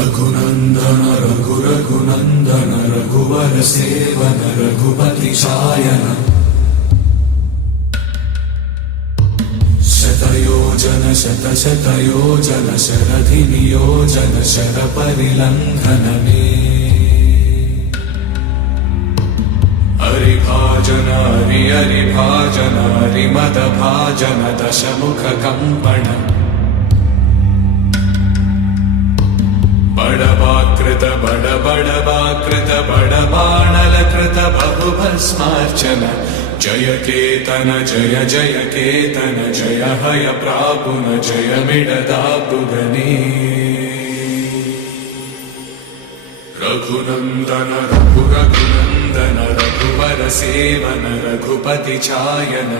रघुनन्दन रघु रघुनन्दन रघुवर seven Raghupati चायन शतयोजन शतशतयोजन शरधि नियोजन sir परिलंघन में हरिभाजन हरि हरिभाजन हरिमद भाजन दशमुख कंपन बड़वाकृत बड़वाकृत बड़बाणलकृत बहुभस्मार्चन जय केतन जय जय केतन जय हय प्रापुन जय मिडदापुगनी रघुनन्दन रघु रघुनन्दन रघुवर सेवन रघुपति चायन